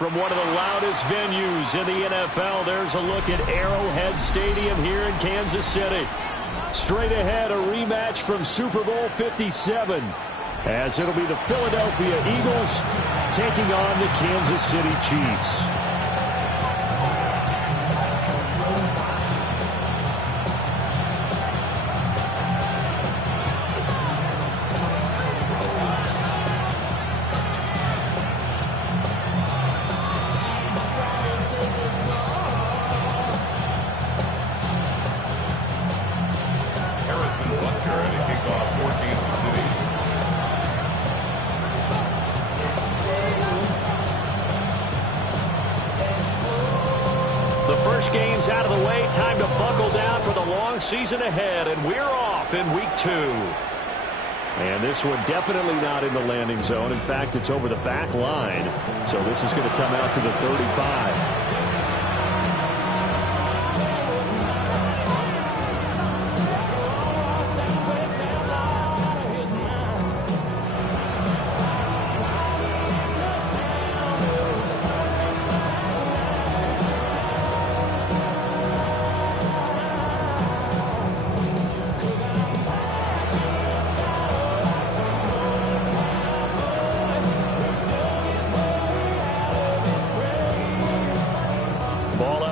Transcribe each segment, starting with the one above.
from one of the loudest venues in the NFL. There's a look at Arrowhead Stadium here in Kansas City. Straight ahead, a rematch from Super Bowl 57, as it'll be the Philadelphia Eagles taking on the Kansas City Chiefs. Games out of the way, time to buckle down for the long season ahead, and we're off in week 2. And this one definitely not in the landing zone. In fact, it's over the back line, so this is going to come out to the 35.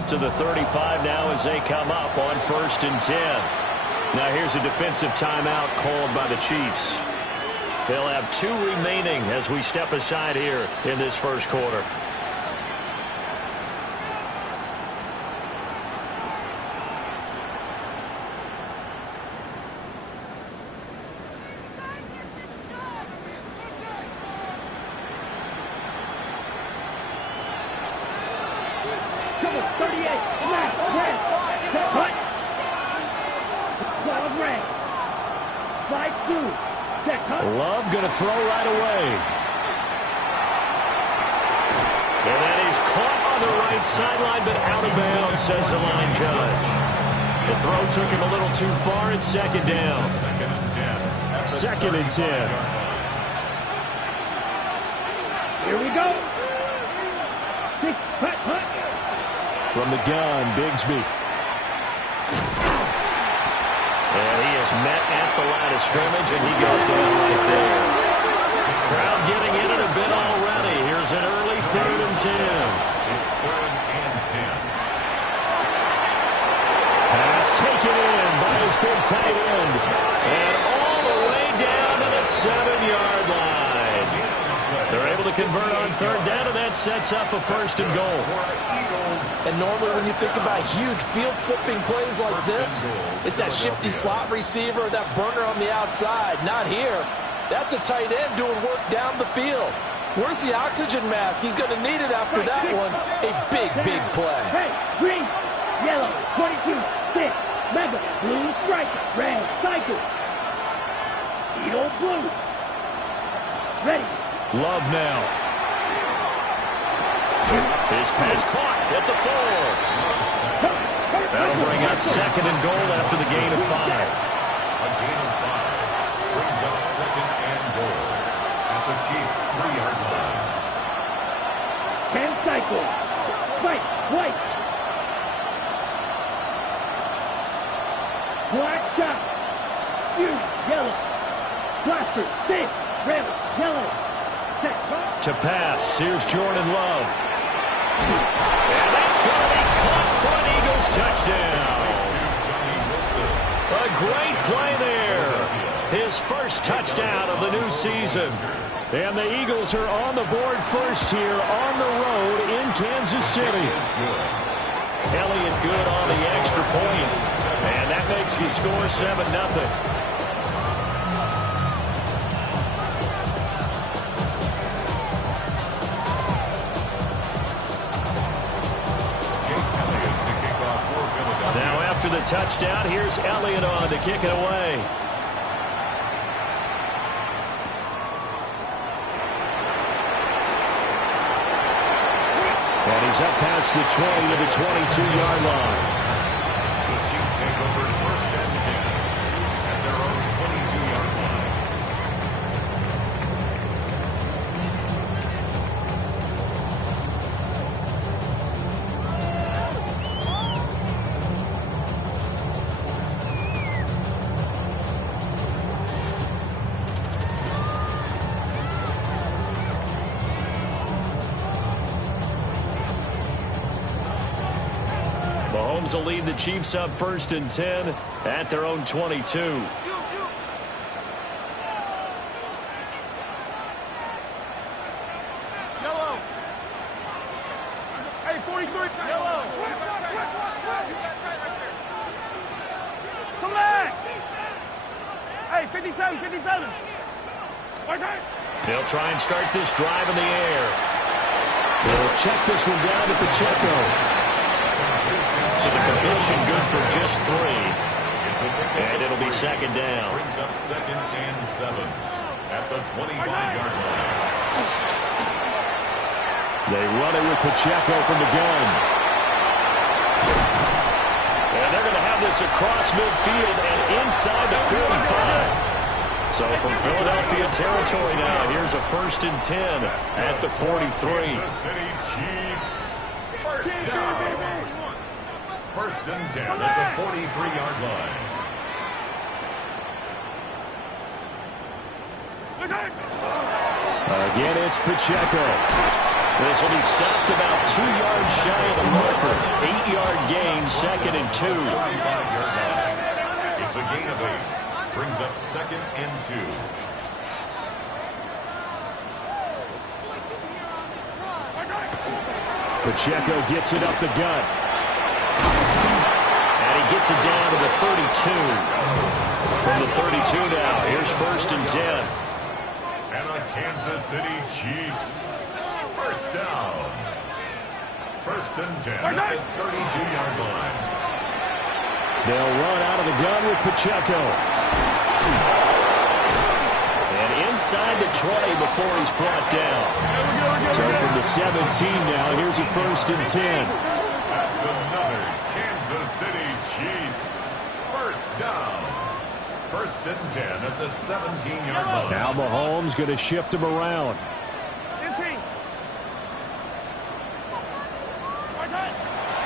To the 35 now as they come up on 1st and 10. Now here's a defensive timeout called by the Chiefs. They'll have 2 remaining as we step aside here in this first quarter. Love going to throw right away. And that is caught on the right sideline, but out of bounds, says the line judge. The throw took him a little too far. It's 2nd down. 2nd and 10. Here we go. 6, hut. From the gun, Bigsby. And he is met at the line of scrimmage, and he goes down right there. Crowd getting in it a bit already. Here's an early 3rd and 10. It's 3rd and 10. Pass taken in by his big tight end. And all the way down to the 7-yard line. They're able to convert on 3rd down, and that sets up a 1st and goal. And normally when you think about huge field flipping plays like this, it's that shifty slot receiver or that burner on the outside. Not here. That's a tight end doing work down the field. Where's the oxygen mask? He's going to need it after that one. A big, big play. Hey, green, yellow, 22, 6, mega, blue stripe, red, cycle. Eagle blue. Ready. Love now. His pass caught at the 4. That'll bring up 2nd and goal after the gain of 5. A gain of 5 brings up 2nd and goal at the Chiefs' 3-yard line. 10 cycle. White. Black shot. Huge, yellow. Blaster, 6, red, yellow. To pass, here's Jordan Love. And that's going to be caught for an Eagles touchdown. A great play there. His first touchdown of the new season. And the Eagles are on the board first here on the road in Kansas City. Elliott good on the extra point. And that makes the score 7-0. After the touchdown, here's Elliott on to kick it away. And he's up past the 20 to the 22-yard line. The Chiefs take over 1st and 10 at their own 22-yard line. Mahomes will lead the Chiefs up 1st and 10 at their own 22. Yellow. Hey, 43. Yellow. Come back. Hey, 57, 57. They'll try and start this drive in the air. They'll check this one down to Pacheco. So the completion good for just 3. And it'll be 2nd down. Brings up 2nd and 7 at the 25-yard line. They run it with Pacheco from the gun. And they're going to have this across midfield and inside the 45. So from Philadelphia territory now, here's a 1st and 10 at the 43. Kansas City Chiefs, 1st down. 1st and 10 at the 43-yard line. Again, it's Pacheco. This will be stopped about 2 yards shy of the marker. 8-yard gain, 2nd and 2. 45-yard line. It's a gain of 8. Brings up 2nd and 2. Pacheco gets it up the gut. And he gets it down to the 32. From the 32 now, here's 1st and 10. And the Kansas City Chiefs, 1st down. 1st and 10 at the 32-yard line. They'll run out of the gun with Pacheco. And inside the 20 before he's brought down. So from the 17 now, here's a 1st and 10. That's another Kansas City Chiefs. 1st down. 1st and 10 at the 17-yard line. Now Mahomes going to shift him around.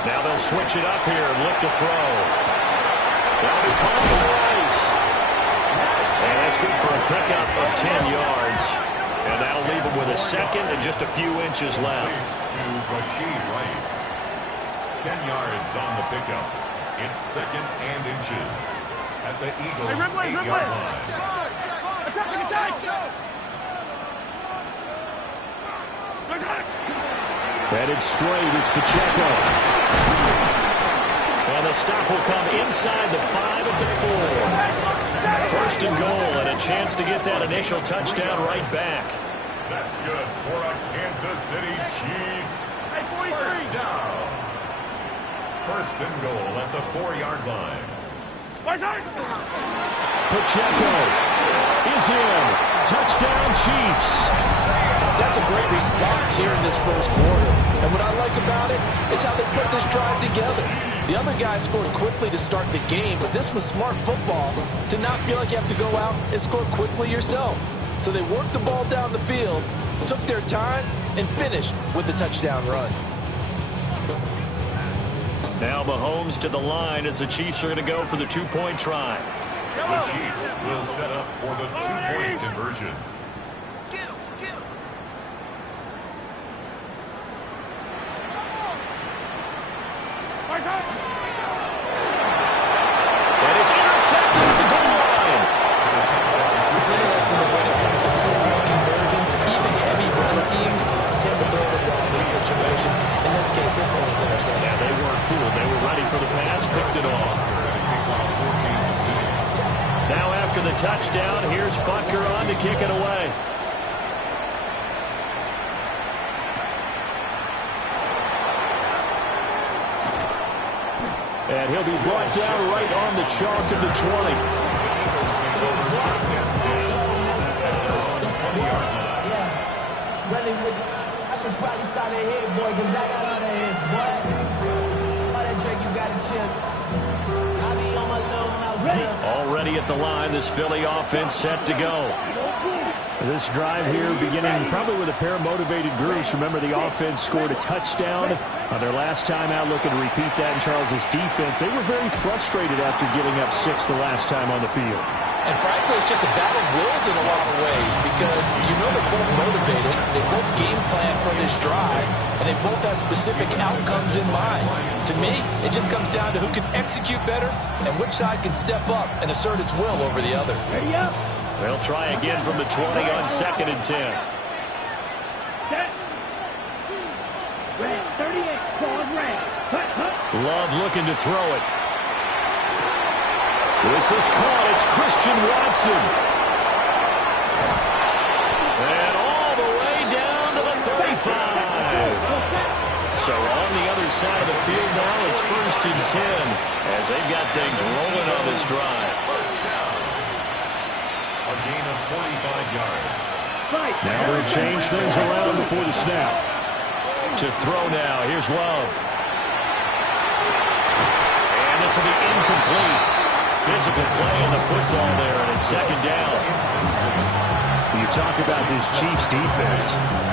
Now they'll switch it up here and look to throw. That'll be called for Rice. And that's good for a pickup of 10 yards. And that'll leave him with a 2nd and just a few inches left. To Rashid Rice. 10 yards on the pickup. It's 2nd and inches at the Eagles' 8-yard line. Headed straight, it's Pacheco. And the stop will come inside the 5 at the 4. 1st and goal and a chance to get that initial touchdown right back. That's good for a Kansas City Chiefs. 1st down. 1st and goal at the 4-yard line. Pacheco is in. Touchdown, Chiefs. That's a great response here in this 1st quarter. And what I like about it is how they put this drive together. The other guys scored quickly to start the game, but this was smart football to not feel like you have to go out and score quickly yourself. So they worked the ball down the field, took their time, and finished with the touchdown run. Now Mahomes to the line as the Chiefs are going to go for the 2-point try. The Chiefs will set up for the 2-point conversion. And it's intercepted at the goal line. It's interesting that when it comes to 2-point conversions, even heavy run teams tend to throw the ball in these situations. In this case, this one was intercepted. Yeah, they weren't fooled. They were ready for the pass, picked it off. Now after the touchdown, here's Butker on to kick it away. And he'll be brought down right on the chalk of the 20. Really, I should probably sign a hit, boy, because I got other hits, boy. All that Drake, you got to chill. I be on my little mouse drill. Already at the line, this Philly offense set to go. This drive here beginning probably with a pair of motivated groups. Remember, the offense scored a touchdown on their last time out, looking to repeat that in Charles's defense. They were very frustrated after giving up 6 the last time on the field. And frankly, it's just a battle of wills in a lot of ways because you know they're both motivated, they both game plan for this drive, and they both have specific outcomes in mind. To me, it just comes down to who can execute better and which side can step up and assert its will over the other. Ready up. They'll try again from the 20 on 2nd and 10. Set. Red, 38, ball red. Hut, hut. Love looking to throw it. This is caught. It's Christian Watson. And all the way down to the 35. So on the other side of the field now, it's 1st and 10 as they've got things rolling on this drive. A gain of 45 yards. Now they'll change things around before the snap. To throw now. Here's Love. And this will be incomplete. Physical play on the football there, and it's 2nd down. You talk about this Chiefs defense.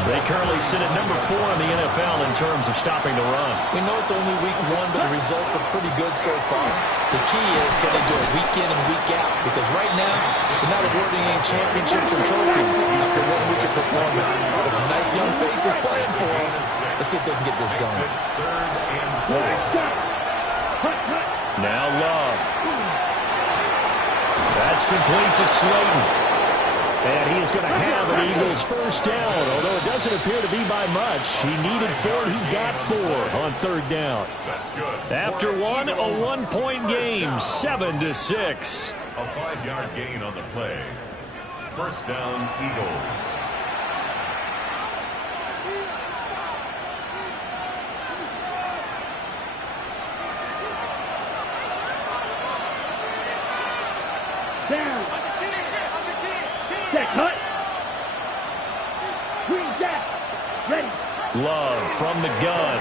They currently sit at number 4 in the NFL in terms of stopping the run. We know it's only week 1, but the results are pretty good so far. The key is, can they do it week in and week out? Because right now, we're not awarding any championships or trophies after 1 week of performance. Got some nice young faces playing for them. Let's see if they can get this going. Now Love. That's complete to Slayton. And he is going to have an Eagles first down, although it doesn't appear to be by much. He needed 4, and he got 4 on 3rd down. That's good. After one, a 1-point game, 7-6. A 5-yard gain on the play. First down, Eagles. Down. Set, cut. Green jack. Ready. Love from the gun.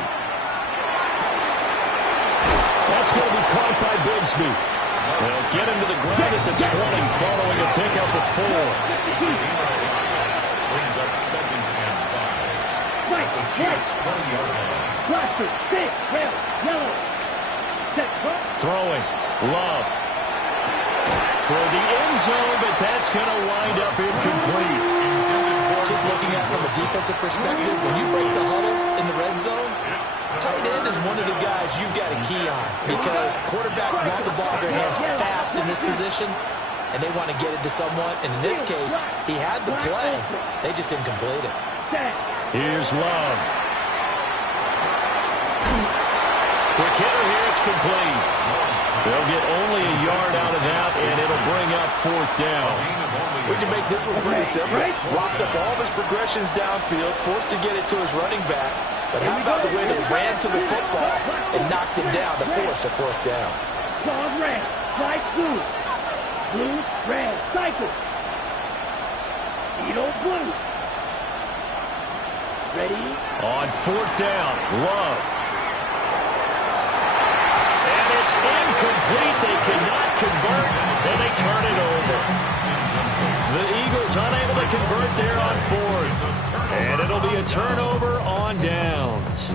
That's going to be caught by Bigsby. They'll get him to the ground at the 20 following a pickup of 4. Brings up 2nd and 5. Right, The Chiefs 20-yard line. Blaster, big, red, yellow. Set, cut. Throwing. Love. Toward the end zone, but that's going to wind up incomplete. Just looking at it from a defensive perspective, when you break the huddle in the red zone, tight end is one of the guys you've got a key on because quarterbacks want the ball in their hands fast in this position, and they want to get it to someone. And in this case, he had the play. They just didn't complete it. Here's Love. Quick hitter here, it's complete. They'll get only a yard out of that, and it'll bring up 4th down. We can make this one pretty simple. Locked up all of his progressions downfield, forced to get it to his running back. But how about the way they ran to the football and knocked him down to force a 4th down? Ball red, strike blue. Blue, red, cycle. Beetle blue. Ready? On 4th down, Love. And it's incomplete. They cannot convert, and they turn it over. The Eagles unable to convert there on 4th. And it'll be a turnover on downs.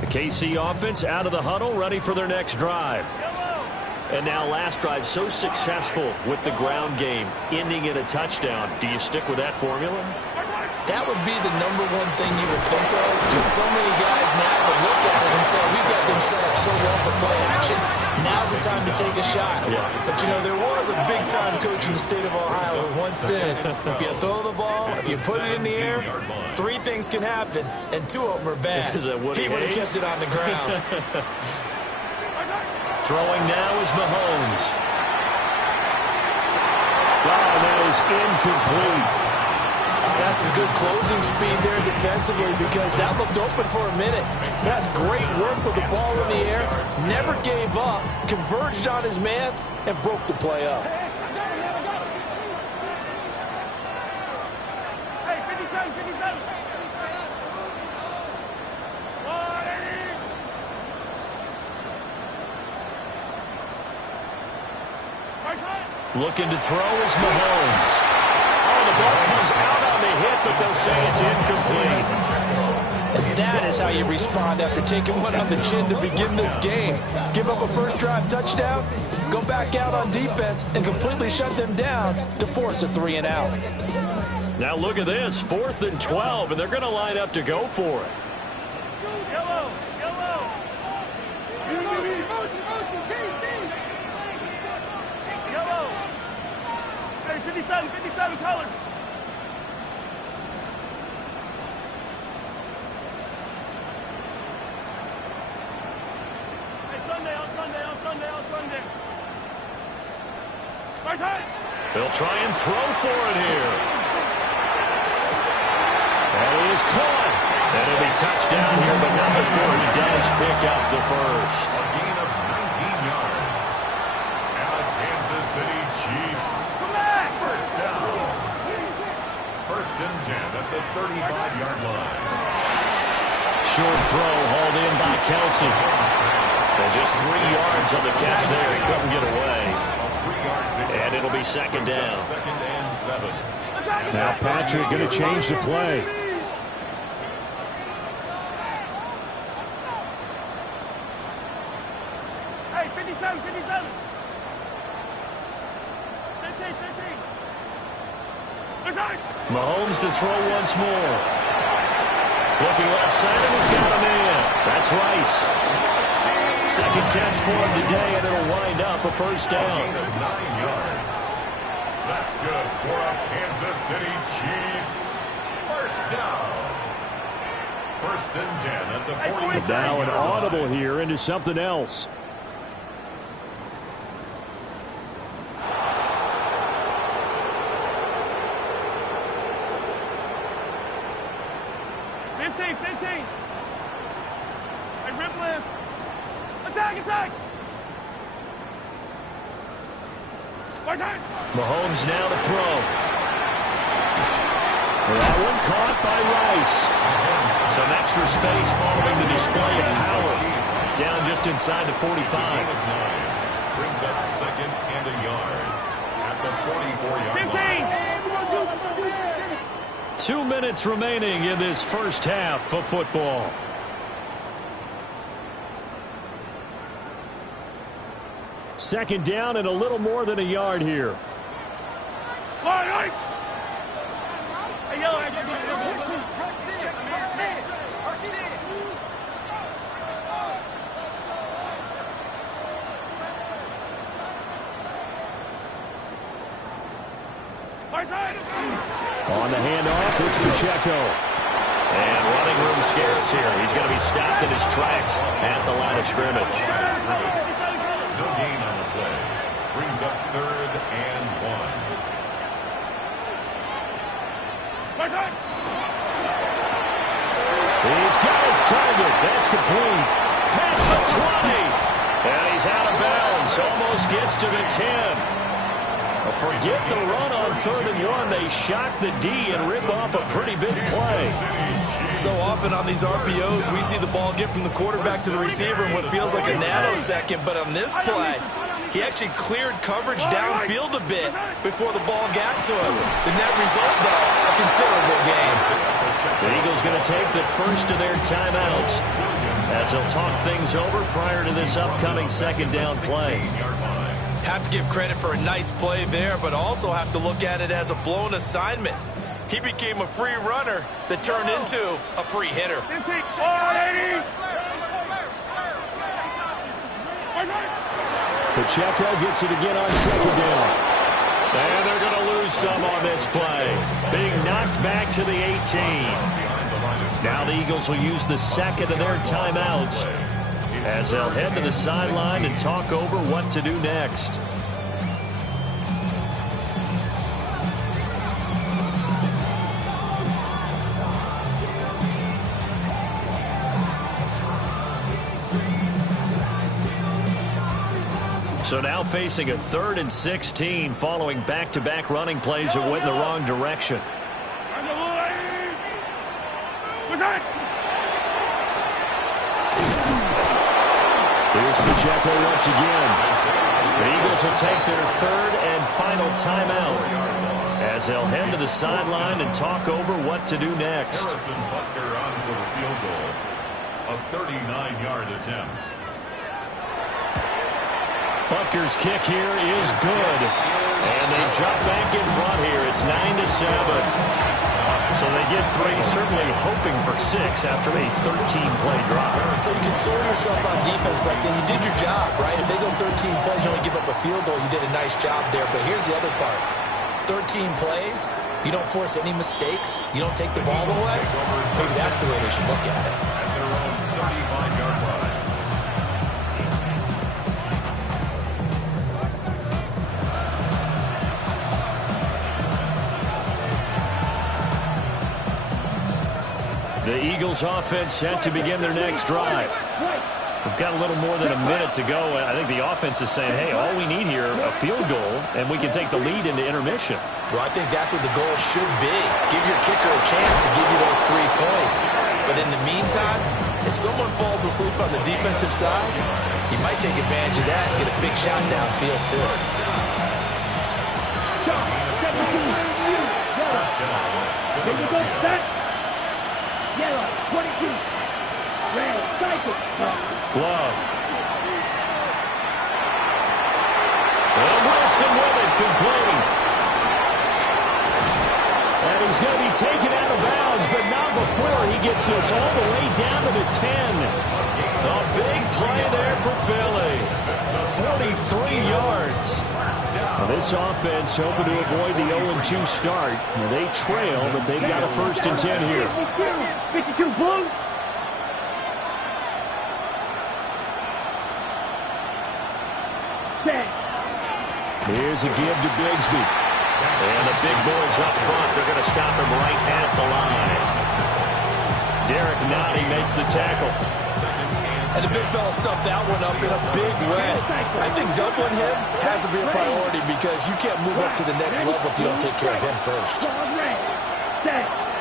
The KC offense out of the huddle, ready for their next drive. And now last drive so successful with the ground game, ending in a touchdown. Do you stick with that formula? That would be the number one thing you would think of. But so many guys now would look at it and say, we've got them set up so well for play action. Now's the time to take a shot. Yeah. But, you know, there was a big-time coach in the state of Ohio who once said, if you throw the ball, if you put it in the air, 3 things can happen, and 2 of them are bad. Is that Woody He would have Hayes? kept it on the ground. Throwing now is Mahomes. Wow, that is incomplete. That's some good closing speed there defensively because that looked open for a minute. That's great work with the ball in the air. Never gave up, converged on his man, and broke the play up. Hey, 57, 57. Looking to throw is Mahomes. Oh, the ball comes out on the hit, but they'll say it's incomplete. And that is how you respond after taking one on the chin to begin this game. Give up a first drive touchdown, go back out on defense, and completely shut them down to force a 3-and-out. Now look at this, 4th and 12, and they're going to line up to go for it. Yellow. Yellow. Hey, 57 colors. On Sunday. They'll try and throw for it here. And he is caught. And it'll be touchdown here, but not before he does pick up the first. A gain of 19 yards. And the Kansas City Chiefs. First down. 1st and 10 at the 35-yard line. Short throw hauled in by Kelsey. And just 3 yards on the catch there. He couldn't get away. And it'll be 2nd down. 2nd and 7. Now Patrick going to change the play. Hey, 57. 15. Mahomes to throw once more. Looking left side, and he's got him in. That's Rice. 2nd catch for him today, and it'll wind up a first down. 9 yards. That's good for a Kansas City Chiefs. First down. 1st and 10 at the 47. Now an audible here into something else. Mahomes now to throw. That one caught by Rice. Some extra space following the display of power. Down just inside the 45. Brings up 2nd and a yard at the 44-yard line. 2 minutes remaining in this first half of football. Second down and a little more than a yard here. On the handoff, it's Pacheco. And running room scarce here. He's going to be stopped in his tracks at the line of scrimmage. No gain on the play. Brings up 3rd and 1. He's got his target. That's complete. Pass the 20. And he's out of bounds. Almost gets to the 10. Forget the run on 3rd and 1. They shock the D and rip off a pretty big play. So often on these RPOs, we see the ball get from the quarterback to the receiver in what feels like a nanosecond. But on this play, he actually cleared coverage downfield a bit before the ball got to him. The net result, though, a considerable gain. The Eagles going to take the first of their timeouts as they'll talk things over prior to this upcoming 2nd down play. Have to give credit for a nice play there, but also have to look at it as a blown assignment. He became a free runner that turned into a free hitter. Pacheco gets it again on 2nd down. And they're going to lose some on this play. Being knocked back to the 18. Now the Eagles will use the 2nd of their timeouts as they'll head to the sideline and talk over what to do next. So now facing a 3rd and 16 following back-to-back running plays that went in the wrong direction. Here's Pacheco once again. The Eagles will take their 3rd and final timeout as they'll head to the sideline and talk over what to do next. Harrison Butker on for the field goal. A 39-yard attempt. Butker's kick here is good. And they jump back in front here. It's 9-7. So they get 3, certainly hoping for 6 after a 13-play drive. So you console yourself on defense by saying you did your job, right? If they go 13 plays, you only give up a field goal, you did a nice job there. But here's the other part. 13 plays, you don't force any mistakes, you don't take the ball away. Maybe that's the way they should look at it. At their own 35-yard line. The Eagles offense set to begin their next drive. We've got a little more than a minute to go. I think the offense is saying, hey, all we need here, a field goal, and we can take the lead into intermission. Well, I think that's what the goal should be. Give your kicker a chance to give you those 3 points. But in the meantime, if someone falls asleep on the defensive side, you might take advantage of that and get a big shot downfield, too. Yellow, 22. Red, cycle. Glove. And Wilson with it, complete. And he's going to be taken out of bounds, but not before he gets this all the way down to the 10. A big play there for Philly. 43 yards. Now this offense hoping to avoid the 0-2 start. They trail, but they've got a 1st and 10 here. 52, Blue. Here's a give to Bigsby. And the big boys up front, they're going to stop him right at the line. Derek Nottie makes the tackle. And the big fella stuffed that one up in a big way. I think doubling him has to be a priority because you can't move up to the next level if you don't take care of him first.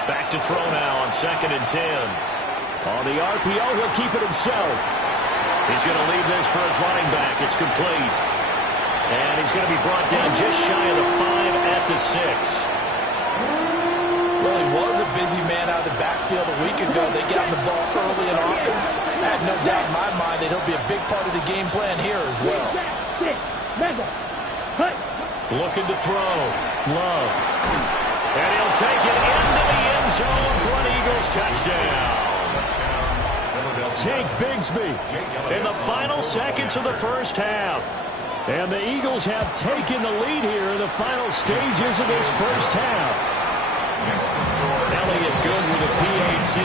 Back to throw now on 2nd and 10. On the RPO, he'll keep it himself. He's going to leave this for his running back. It's complete. And he's going to be brought down just shy of the 5 at the 6. Well, he was a busy man out of the backfield a week ago. They got the ball early and often. I have no doubt in my mind that he'll be a big part of the game plan here as well. Looking to throw. Love. And he'll take it into the end zone for an Eagles touchdown. Take Bigsby in the final seconds of the first half. And the Eagles have taken the lead here in the final stages of this first half. Elliott good with a PAT.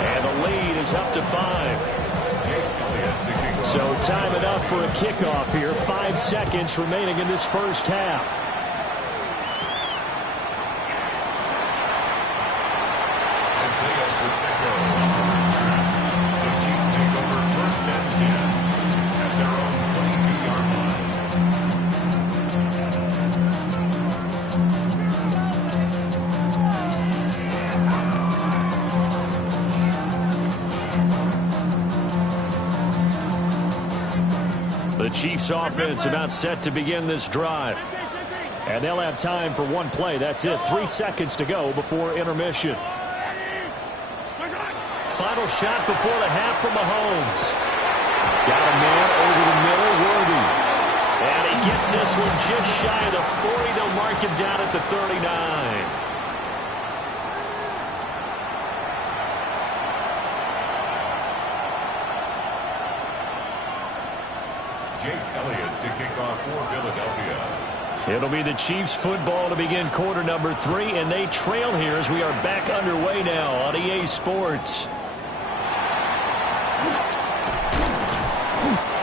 And the lead is up to 5. So time enough for a kickoff here. 5 seconds remaining in this first half. The Chiefs offense about set to begin this drive. And they'll have time for one play. That's it. 3 seconds to go before intermission. Final shot before the half from Mahomes. Got a man over the middle, Worthy. And he gets this one just shy of the 40. They'll mark him down at the 39. Jake Elliott to kick off for Philadelphia. It'll be the Chiefs football to begin quarter number 3, and they trail here as we are back underway now on EA Sports.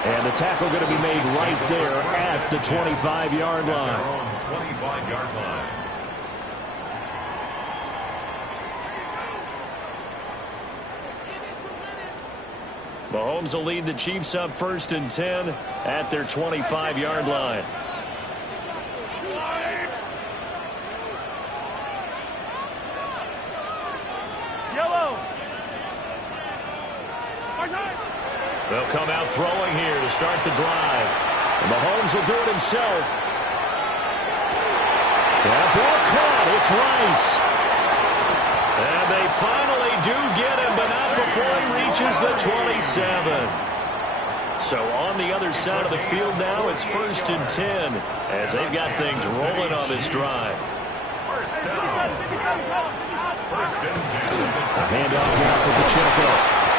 And the tackle going to be made right there at the 25-yard line. 25-yard line. Mahomes will lead the Chiefs up 1st and 10 at their 25-yard line. Yellow. They'll come out throwing here to start the drive. And Mahomes will do it himself. Yeah, Rice. And they finally do get him, but not before he reaches the 27. So on the other side of the field now, it's 1st and 10 as they've got things rolling on this drive. First down. First and 10. A handoff now for Pacheco.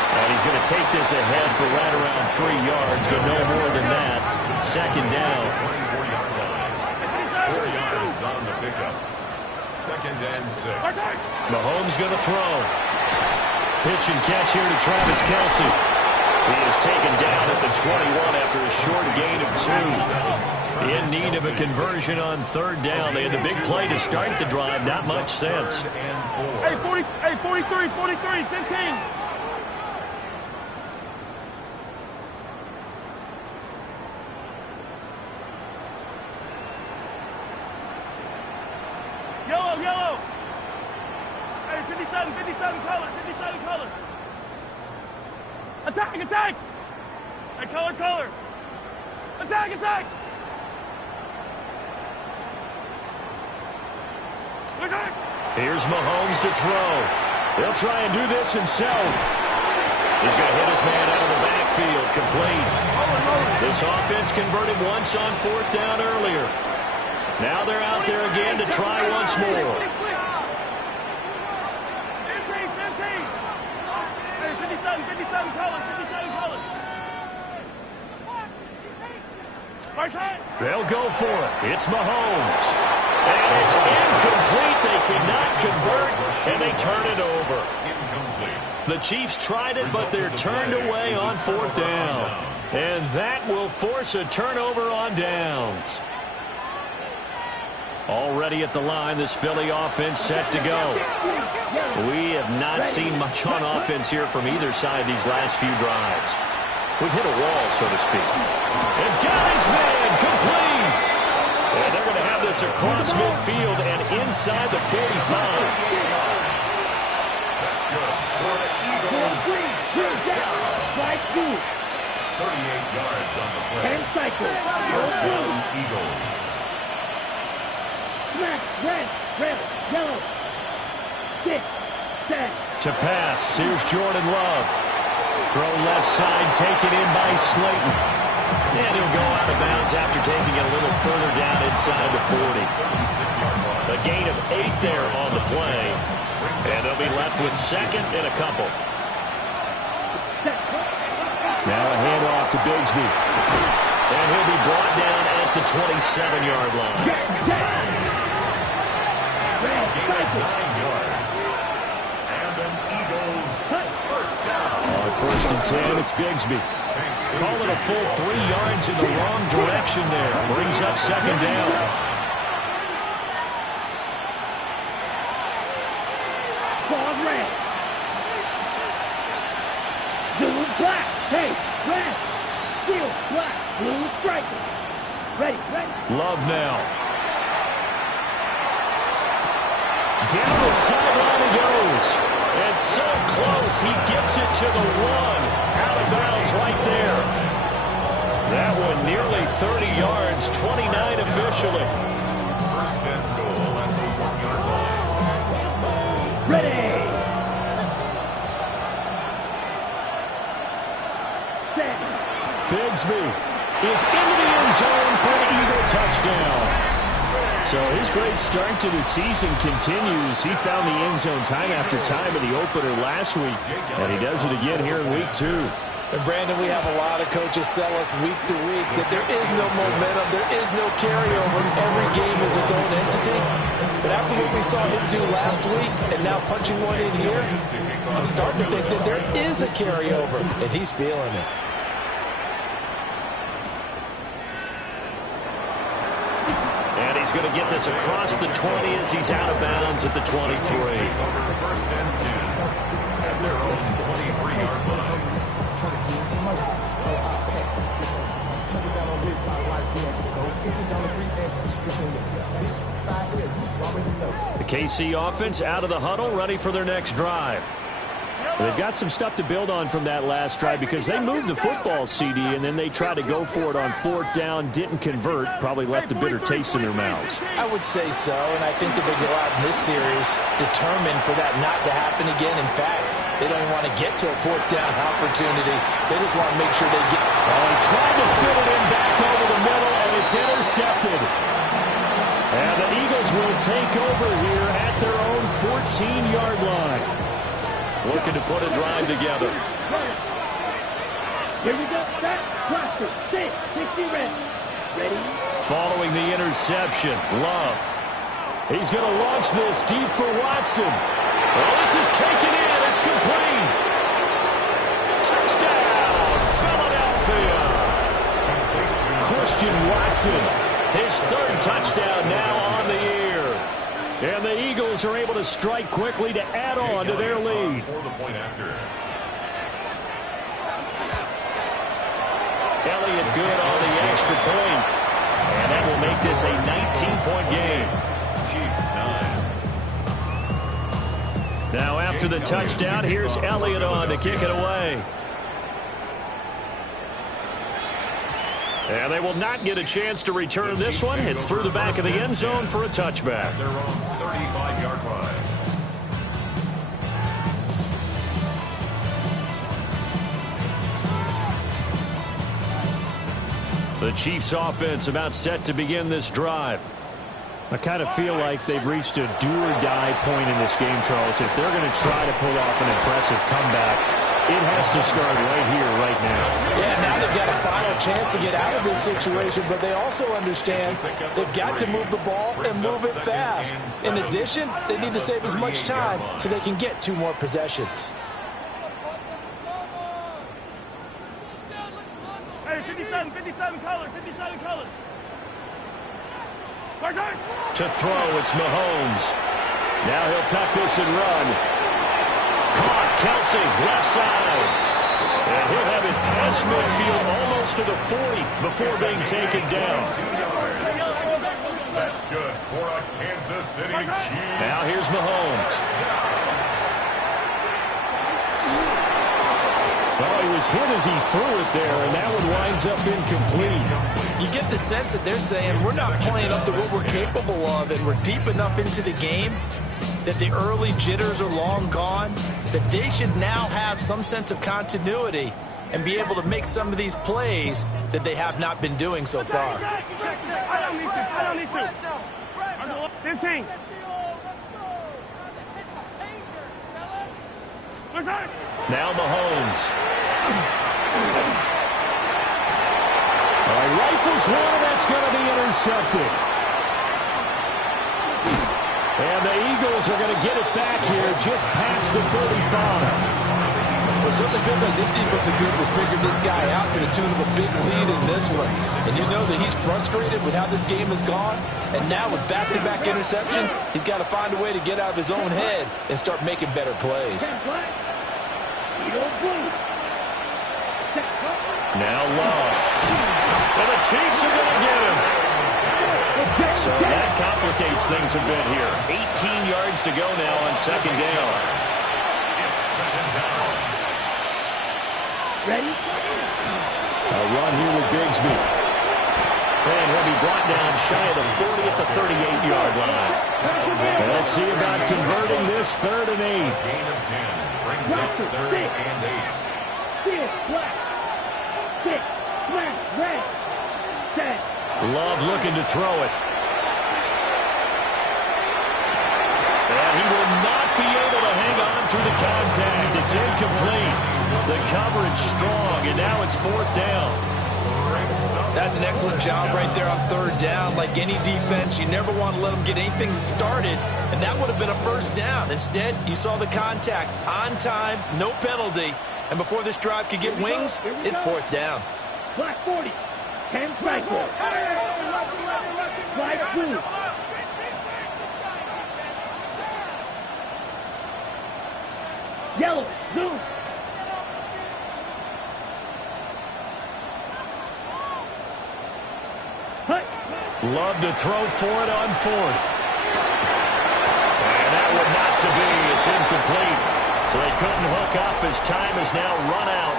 And he's going to take this ahead for right around 3 yards, but no more than that. 2nd down. 24-yard line. 4 yards on the pickup. 2nd and 6. Mahomes going to throw. Pitch and catch here to Travis Kelce. He is taken down at the 21 after a short gain of 2. In need of a conversion on 3rd down. They had the big play to start the drive. Not much sense. Hey, 43, 15. Yellow. Hey, 57 color. Attack. Hey, color. Attack. Here's Mahomes to throw. He'll try and do this himself. He's going to hit his man out of the backfield. Complete. This offense converted once on 4th down earlier. Now they're out there again to try once more. 15. Hey, 57 color. They'll go for it. It's Mahomes. And it's incomplete. They could not convert, and they turn it over. Incomplete. The Chiefs tried it, but they're turned away on 4th down. And that will force a turnover on downs. Already at the line, this Philly offense set to go. We have not seen much on offense here from either side these last few drives. We've hit a wall, so to speak. And got his man complete. And they're going to have this across midfield and inside the 45. That's good. For the Eagles. First down. 38 yards on the play. And cycle. First down, Eagles. Smack, red, yellow. 6, 10. To pass, here's Jordan Love. Throw left side, taken in by Slayton. And he'll go out of bounds after taking it a little further down inside the 40. A gain of 8 there on the play. And they'll be left with 2nd and a couple. Now a handoff to Bigsby. And he'll be brought down at the 27-yard line. Gain of 9 yards. And an Eagles first down. On 1st and 10, it's Bigsby. Call it a full 3 yards in the wrong direction there. Brings up 2nd down. Ball red. Blue, black. Hey, red. Steel, black. Blue, striker. Ready. Love now. Down the sideline he goes. And so close, he gets it to the 1. Out of bounds right there. That one nearly 30 yards, 29 officially. First and goal at the 1-yard line. Ready. Set. Bigsby is into the end zone for an Eagle touchdown. So his great start to the season continues. He found the end zone time after time in the opener last week, and he does it again here in week 2. And Brandon, we have a lot of coaches sell us week to week that there is no momentum, there is no carryover. Every game is its own entity. But after what we saw him do last week and now punching one in here, I'm starting to think that there is a carryover, and he's feeling it. And he's going to get this across the 20 as he's out of bounds at the 23. First and 10 at their own 23-yard line. The KC offense out of the huddle, ready for their next drive. They've got some stuff to build on from that last drive because they moved the football, CD, and then they tried to go for it on 4th down, didn't convert, probably left a bitter taste in their mouths. I would say so, and I think that they go out in this series determined for that not to happen again. In fact, they don't even want to get to a 4th down opportunity. They just want to make sure they get... Oh, he tried to fit it in back over the middle, and it's intercepted. And the Eagles will take over here at their own 14-yard line. Looking to put a drive together. Here we go. Back. Cluster. 60 ready. Ready. Following the interception, Love. He's going to launch this deep for Watson. Oh, this is taken in. It's complete. Touchdown, Philadelphia. Christian Watson, his 3rd touchdown now on the year. And the Eagles are able to strike quickly to add on to their lead. Elliott good on the extra point. And that will make this a 19-point game. Now after the touchdown, here's Elliott on to kick it away. And they will not get a chance to return this one. It's through the back of the end zone for a touchback. Their own 35-yard line. The Chiefs offense about set to begin this drive. I kind of feel like they've reached a do-or-die point in this game, Charles. If they're going to try to pull off an impressive comeback, it has to start right here, right now. Yeah, now they've got a final chance to get out of this situation, but they also understand they've got to move the ball and move it fast. In addition, they need to save as much time so they can get 2 more possessions. Hey, 57 colors, 57 colors. To throw, it's Mahomes. Now he'll tuck this and run. Caught, Kelsey, left side. And he'll have it past midfield almost to the 40 before being taken down. That's good for a Kansas City Chiefs. Now here's Mahomes. Oh, he was hit as he threw it there, and that one winds up incomplete. You get the sense that they're saying we're not playing up to what we're capable of, and we're deep enough into the game that the early jitters are long gone, that they should now have some sense of continuity and be able to make some of these plays that they have not been doing so far. I don't need to. 15. Now Mahomes. All right, rifles one, and that's going to be intercepted. And the Eagles are going to get it back here just past the 35. Well, certainly feels like this defensive group has figured this guy out to the tune of a big lead in this one. And you know that he's frustrated with how this game has gone. And now with back-to-back interceptions, he's got to find a way to get out of his own head and start making better plays. Now Love. And the Chiefs are going to get him. So that complicates things a bit here. 18 yards to go now on 2nd down. It's 2nd down. Ready? A run here with Bigsby. And he'll be brought down shy of the 40 at the 38-yard line. We'll see about converting this 3rd and 8. Gain of 10 brings up 3rd and 8. 6, black. 6, black, red. 10. Love looking to throw it. And he will not be able to hang on through the contact. It's incomplete. The coverage strong, and now it's 4th down. That's an excellent job right there on 3rd down. Like any defense, you never want to let them get anything started, and that would have been a 1st down. Instead, you saw the contact on time, no penalty, and before this drive could get wings, it's 4th down. Black 40. 10 cycles. Black blue. Yellow, zoom. Love to throw for it on 4th. And that one not to be. It's incomplete. So they couldn't hook up as time has now run out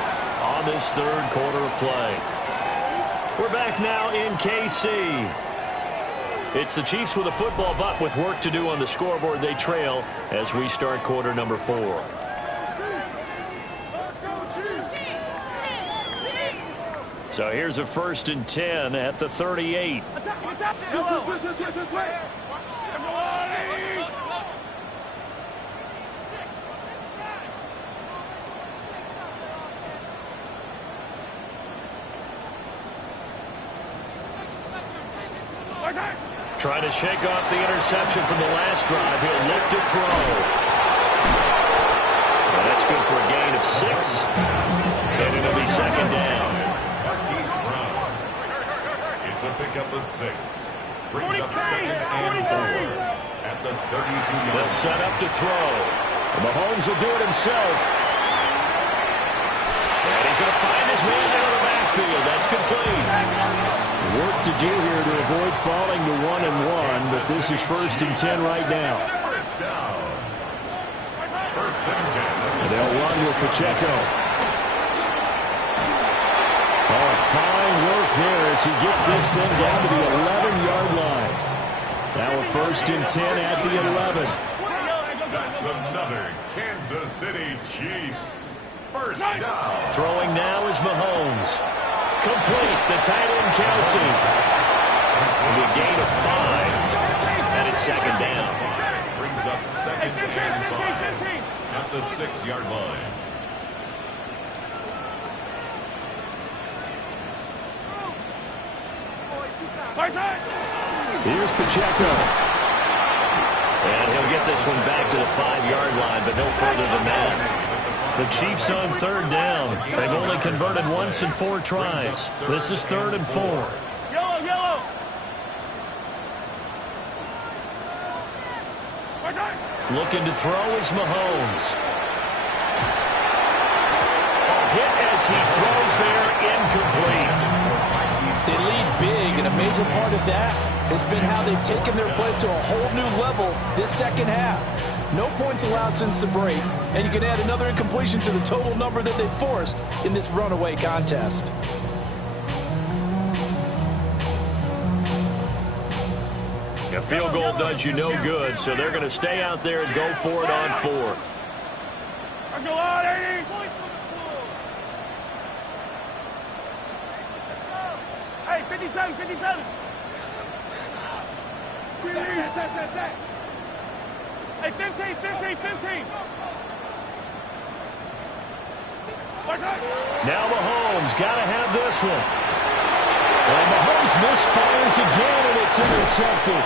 on this third quarter of play. We're back now in KC. It's the Chiefs with a football, but with work to do on the scoreboard. They trail as we start quarter number 4. So here's a 1st and 10 at the 38. Trying to shake off the interception from the last drive. He'll look to throw. Well, that's good for a gain of 6. And it'll be 2nd down. Marquise Brown. It's a pickup of 6. Brings up 2nd and 4 at the 32-yard. They'll set up to throw. And Mahomes will do it himself. And he's going to find his man out of the backfield. That's complete. Work to do here to avoid falling to 1-1, but this is 1st and 10 right now. First down. 1st and 10. They'll run with Pacheco. Oh, fine work there as he gets this thing down to the 11-yard line. Now a 1st and 10 at the 11. That's another Kansas City Chiefs. First down. Throwing now is Mahomes. Complete. The tight end, Kelsey. It'll be a gain of 5. And it's 2nd down. Brings up 2nd and 5 at the 6-yard line. Here's Pacheco. And he'll get this one back to the 5-yard line, but no further than that. The Chiefs on 3rd down. They've only converted once in 4 tries. This is 3rd and 4. Yellow. Looking to throw is Mahomes. A hit as he throws there, incomplete. They lead big, and a major part of that has been how they've taken their play to a whole new level this second half. No points allowed since the break, and you can add another incompletion to the total number that they forced in this runaway contest. A field goal does you no good, so they're going to stay out there and go for it on 4th. Hey, 57. Hey, 15. Now Mahomes got to have this one. And Mahomes misfires again, and it's intercepted.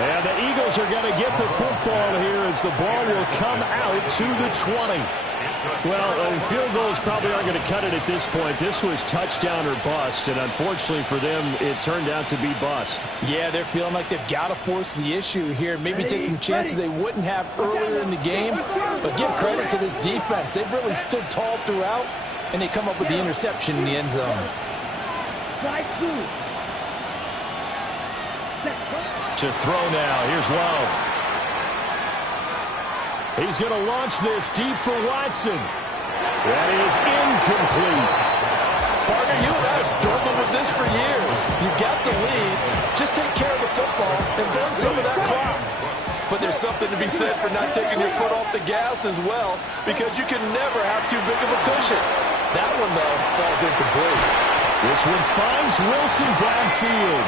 And the Eagles are going to get the football here as the ball will come out to the 20. Well, field goals probably aren't going to cut it at this point. This was touchdown or bust, and unfortunately for them, it turned out to be bust. Yeah, they're feeling like they've got to force the issue here. Maybe take some chances they wouldn't have earlier in the game. But give credit to this defense. They've really stood tall throughout, and they come up with the interception in the end zone. To throw now. Here's Love. He's going to launch this deep for Watson. That is incomplete. Partner, you and I have struggled with this for years. You've got the lead. Just take care of the football and burn some of that clock. But there's something to be said for not taking your foot off the gas as well, because you can never have too big of a cushion. That one, though, falls incomplete. This one finds Wilson downfield.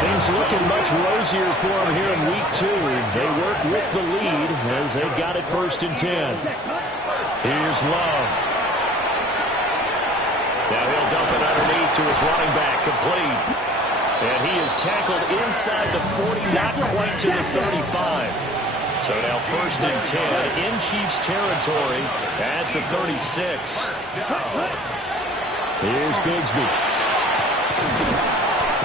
Things looking much rosier for him here in week 2. They work with the lead as they've got it 1st and 10. Here's Love. Now he'll dump it underneath to his running back, complete. And he is tackled inside the 40, not quite to the 35. So now 1st and 10 in Chiefs territory at the 36. Here's Bigsby.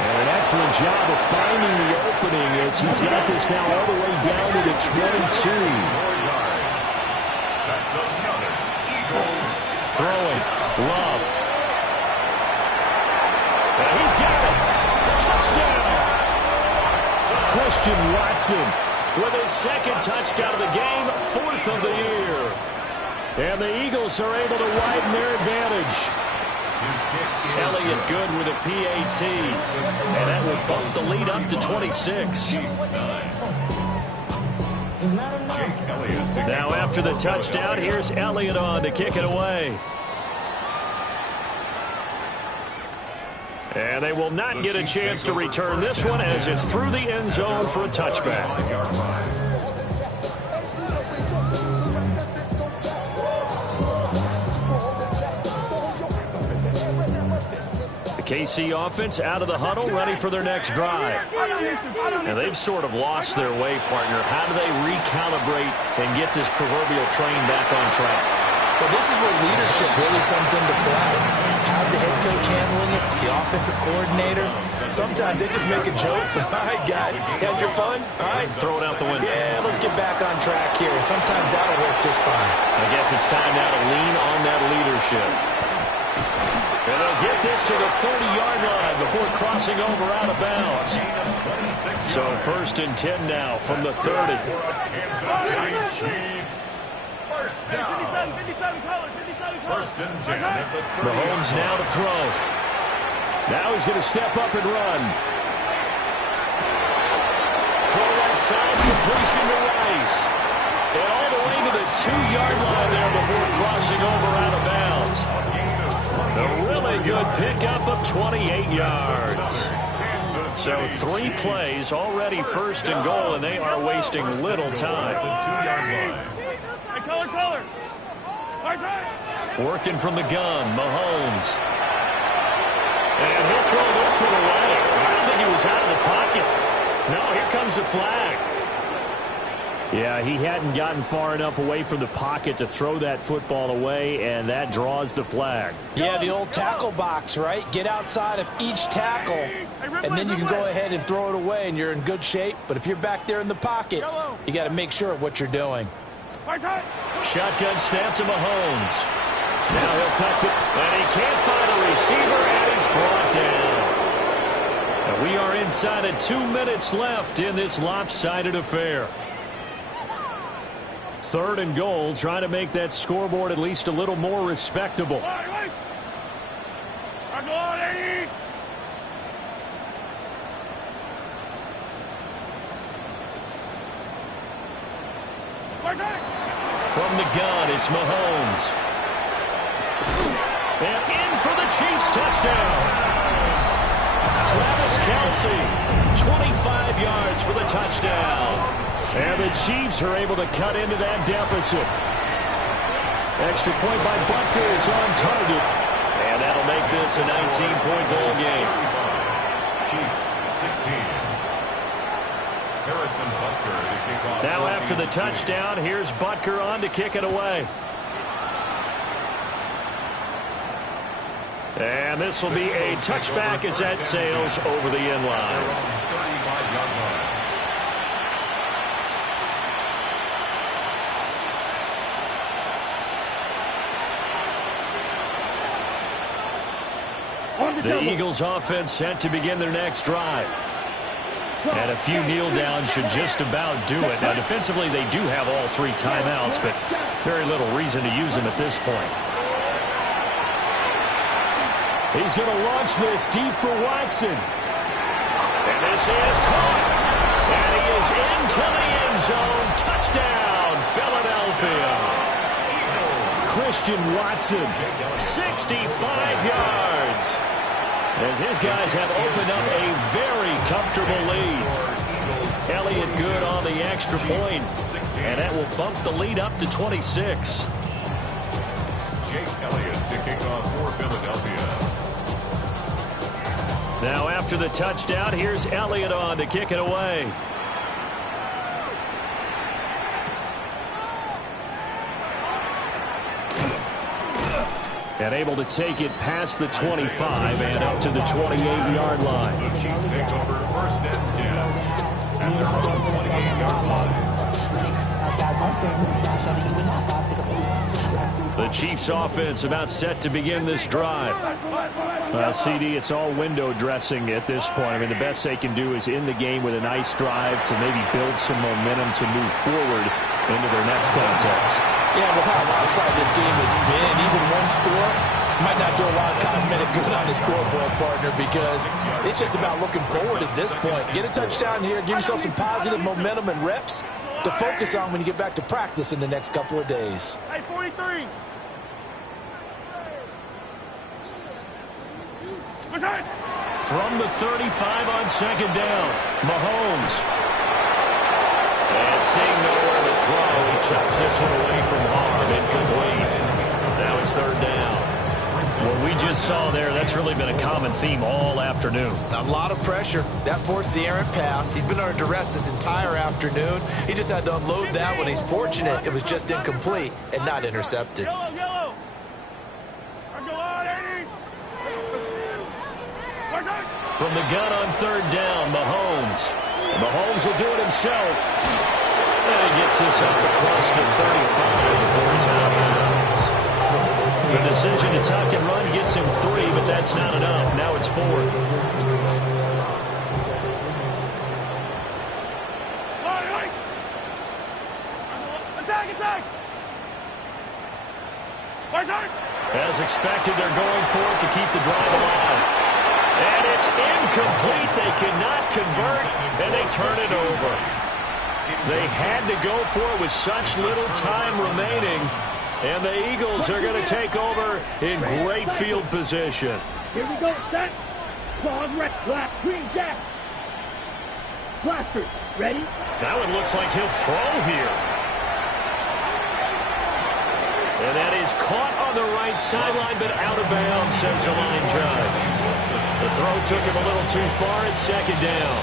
And an excellent job of finding the opening as he's got this now all the way down to the 22. That's another Eagles. Throwing. Love. And he's got it. Touchdown. Christian Watson with his second touchdown of the game, 4th of the year. And the Eagles are able to widen their advantage. Elliott good with a PAT. And that will bump the lead up to 26. Now after the touchdown, here's Elliott on to kick it away. And they will not get a chance to return this one as it's through the end zone for a touchback. The KC offense out of the huddle, ready for their next drive. And they've sort of lost their way, partner. How do they recalibrate and get this proverbial train back on track? Well, this is where leadership really comes into play. How's the head coach handling it? The offensive coordinator? Sometimes they just make a joke. All right, guys, had your fun? All right. Throw it out the window. Yeah, let's get back on track here. And sometimes that'll work just fine. I guess it's time now to lean on that leadership. And they'll get this to the 30-yard line before crossing over out of bounds. So 1st and 10 now from the 30. First down. 1st and 10 at the 30. Mahomes now to throw. Now he's going to step up and run. Throw left side, completion to Rice. And all the way to the 2-yard line there before crossing over out of bounds. A really good pickup of 28 yards. So 3 plays, already 1st and goal, and they are wasting little time. Working from the gun, Mahomes. And he'll throw this one away. I don't think he was out of the pocket. No, here comes the flag. Yeah, he hadn't gotten far enough away from the pocket to throw that football away, and that draws the flag. Yeah, the old tackle box, right? Get outside of each tackle, and then you can go ahead and throw it away, and you're in good shape. But if you're back there in the pocket, you got to make sure of what you're doing. Shotgun snap to Mahomes. Now he'll tuck it, and he can't find a receiver, and he's brought down. And we are inside of 2 minutes left in this lopsided affair. 3rd and goal, trying to make that scoreboard at least a little more respectable. From the gun, it's Mahomes. And in for the Chiefs touchdown. Travis Kelce, 25 yards for the touchdown. And the Chiefs are able to cut into that deficit. Extra point by Butker is on target. And that'll make this a 19-point ball game. Chiefs 16. Harrison Butker to kick off. Now after the touchdown, here's Butker on to kick it away. And this will be a touchback as that sails over the end line. 35-yard line. The Eagles offense set to begin their next drive. And a few kneel downs should just about do it. Now defensively they do have all 3 timeouts, but very little reason to use them at this point. He's going to launch this deep for Watson. And this is caught. And he is into the end zone. Touchdown, Philadelphia. Christian Watson, 65 yards. As his guys have opened up a very comfortable lead. Elliott good on the extra point. And that will bump the lead up to 26. Jake Elliott to kick off for Philadelphia. Now after the touchdown, here's Elliott on to kick it away. And able to take it past the 25 and up to the 28-yard line. The Chiefs take over 1st and 10 at their own 28-yard line. The Chiefs offense about set to begin this drive. CD, it's all window dressing at this point. I mean, the best they can do is in the game with a nice drive to maybe build some momentum to move forward into their next contest. Yeah, with how lopsided this game has been, even one score might not do a lot of cosmetic good on the scoreboard, partner, because it's just about looking forward at this point. Get a touchdown here, give yourself some positive momentum and reps to focus on when you get back to practice in the next couple of days. Hey, 43. From the 35 on second down, Mahomes. And seeing nowhere to throw, he chucks this one away from harm, incomplete. Now it's third down. What we just saw there, that's really been a common theme all afternoon. A lot of pressure. That forced the errant pass. He's been under duress this entire afternoon. He just had to unload that one. He's fortunate it was just incomplete and not intercepted. Yellow. Go on, Eddie. From the gun on third down, Mahomes. Mahomes will do it himself. And he gets this up across the 35 before he's out of bounds. The decision to tuck and run gets him 3, but that's not enough. Now it's 4th. Attack! As expected, they're going for it to keep the drive alive. And it's incomplete. They cannot convert, and they turn it over. They had to go for it with such little time remaining. And the Eagles are going to take over in great field position. Here we go, set. Claws, red, black, green, jack. Blasters, ready? Now it looks like he'll throw here. And that is caught on the right sideline, but out of bounds, says the line judge. The throw took him a little too far. It's second down.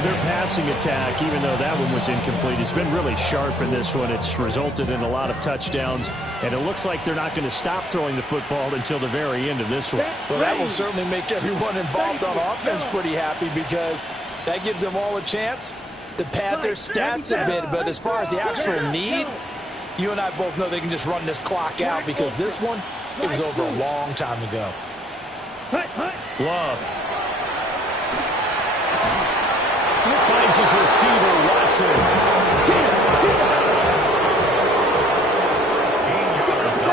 Their passing attack, even though that one was incomplete, has been really sharp in this one. It's resulted in a lot of touchdowns, and it looks like they're not going to stop throwing the football until the very end of this one. Well, that will certainly make everyone involved on offense pretty happy, because that gives them all a chance to pad their stats a bit. But as far as the actual need, you and I both know they can just run this clock out, because this one, it was over a long time ago. Love. Finds his receiver, Watson.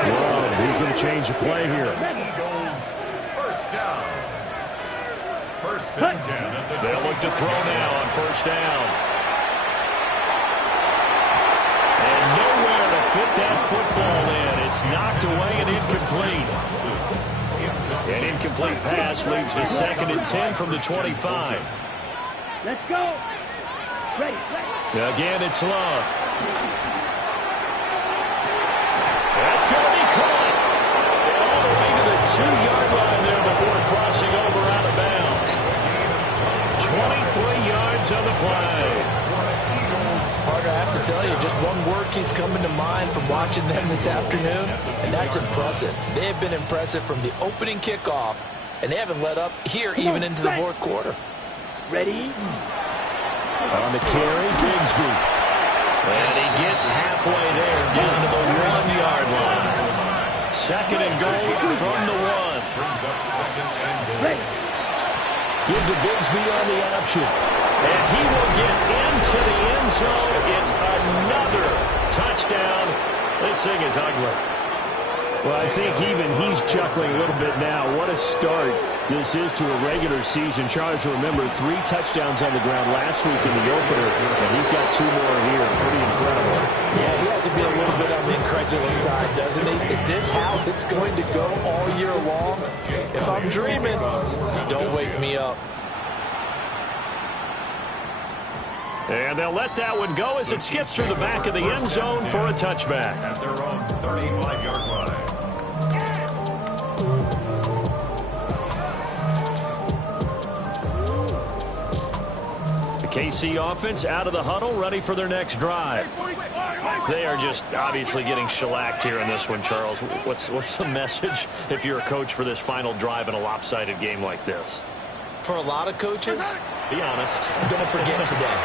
Love, he's going to change the play here. First down. First and 10. They'll look to throw now on first down. And nowhere to fit that football in. It's knocked away and incomplete. An incomplete pass leads to 2nd and 10 from the 25. Let's go. Ready. Again, it's Love. That's going to be caught. And all the way to the 2-yard line there before crossing over out of bounds. 23 yards on the play. Partner, I have to tell you, just one word keeps coming to mind from watching them this afternoon, and that's impressive. They have been impressive from the opening kickoff, and they haven't let up here even into the fourth quarter. Ready? On the carry, Bigsby. And he gets halfway there, down to the 1-yard line. 2nd and goal from the 1. Brings up 2nd and goal. Ready. Give to Bigsby on the option. And he will get into the end zone. It's another touchdown. This thing is ugly. Well, I think even he's chuckling a little bit now. What a start this is to a regular season. Charles, remember, 3 touchdowns on the ground last week in the opener, and he's got 2 more here. Pretty incredible. Yeah, he has to be a little bit on the incredulous side, doesn't he? Is this how it's going to go all year long? If I'm dreaming, don't wake me up. And they'll let that one go as it skips through the back of the end zone for a touchback. At their own 35-yard line. The KC offense out of the huddle, ready for their next drive. They are just obviously getting shellacked here in this one, Charles. What's the message if you're a coach for this final drive in a lopsided game like this? For a lot of coaches, Be honest. don't forget today.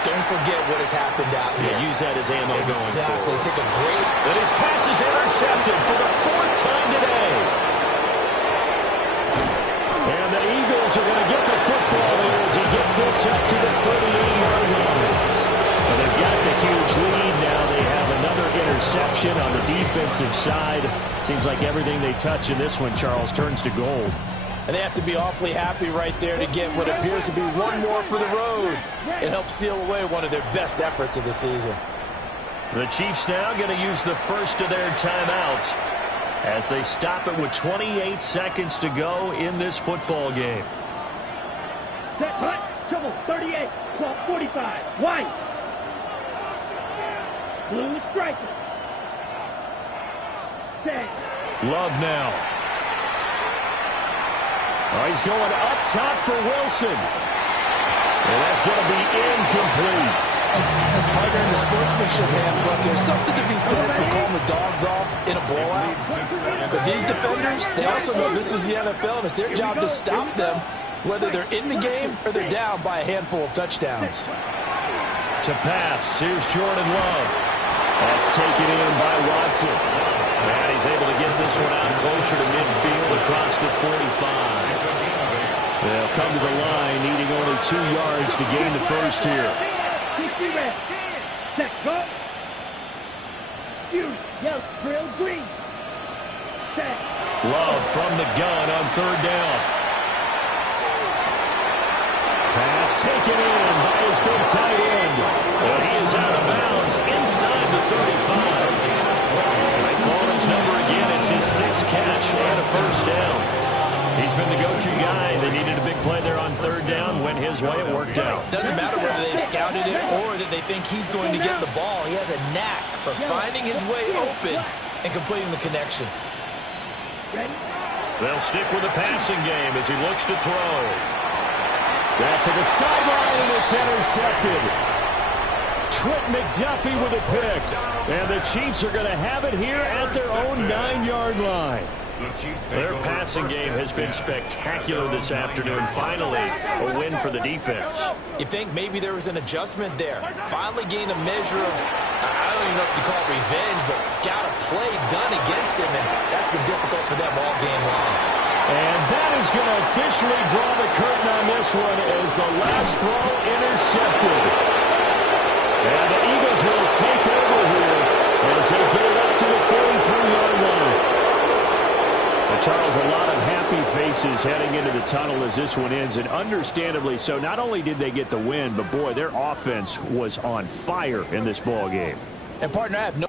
Don't forget what has happened out here. Yeah, use that as ammo going forward. Exactly. Take a great... And his pass is intercepted for the 4th time today. And the Eagles are going to get the football here as he gets this up to the 38-yard line. Well, they've got the huge lead now. They have another interception on the defensive side. Seems like everything they touch in this one, Charles, turns to gold. And they have to be awfully happy right there to get what appears to be one more for the road. It helps seal away one of their best efforts of the season. The Chiefs now going to use the first of their timeouts as they stop it with 28 seconds to go in this football game. Set, hut, trouble, 38, 12, 45, white. Blue striker. Set. Love now. Oh, he's going up top for Wilson. And that's going to be incomplete. As partner in the sportsmanship handbook, there's something to be said for calling the dogs off in a blowout. But these defenders, they also know this is the NFL, and it's their job to stop them, whether they're in the game or they're down by a handful of touchdowns. To pass, here's Jordan Love. That's taken in by Watson. And he's able to get this one out closer to midfield across the 45. They'll come to the line, needing only 2 yards to gain the first here. 60 red. Set, go. Fury, yellow, grill, green. Set. Love from the gun on 3rd down. Pass taken in by his big tight end. But he is out of bounds inside the 35. They call his number again. It's his 6th catch and a first down. He's been the go-to guy. They needed a big play there on 3rd down. Went his way. It worked out. Doesn't matter whether they scouted it or that they think he's going to get the ball. He has a knack for finding his way open and completing the connection. They'll stick with the passing game as he looks to throw. That to the sideline, and it's intercepted. Trent McDuffie with a pick. And the Chiefs are going to have it here at their own 9-yard line. Their passing game has been spectacular this afternoon. Finally, a win for the defense. You think maybe there was an adjustment there. Finally gained a measure of, I don't even know if you call it revenge, but got a play done against him, and that's been difficult for them all game long. And that is going to officially draw the curtain on this one as the last throw intercepted. And the Eagles will take over here as they get it up to the 43-yard line. Charles, a lot of happy faces heading into the tunnel as this one ends, and understandably so. Not only did they get the win, but, boy, their offense was on fire in this ball game. And, partner, I have no